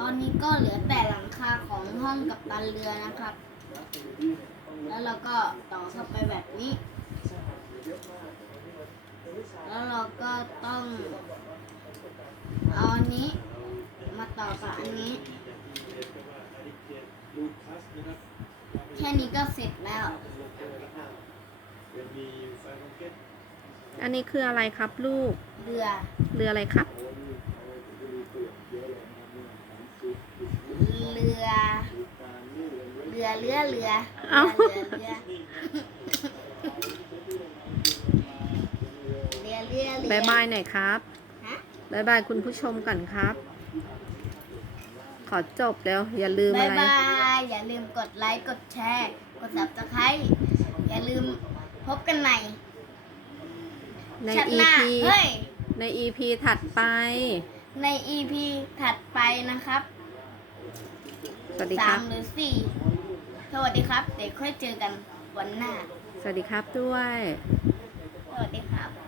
ตอนนี้ก็เหลือแต่หลังคาของห้องกัปตันเรือนะครับ แล้วเราก็ต่อเข้าไปแบบนี้ แล้วเราก็ต้องเอาอันนี้มาต่อกับอันนี้ แค่นี้ก็เสร็จแล้ว อันนี้คืออะไรครับลูก เรือ เรืออะไรครับ เรือ เรือเรือเรือ เอ้า เรือเรือเรือเรือเรือบ ายบายหน่อยครับ ฮะ บายบายคุณผู้ชมก่อนครับ ขอจบแล้วอย่าลืม บา อะ ย ไร บายอย่าลืมกดไลค์กดแชร์กด Subscribe อย่าลืมพบกันใหม่ ใน ชาติหน้า EP เฮ้ย ใน EP ถัดไป ใน EP ถัดไปนะครับ สวัสดีครับ 3 หรือ 4 สวัสดีครับ เดี๋ยวค่อยเจอกันวันหน้า สวัสดีครับด้วย สวัสดีครับ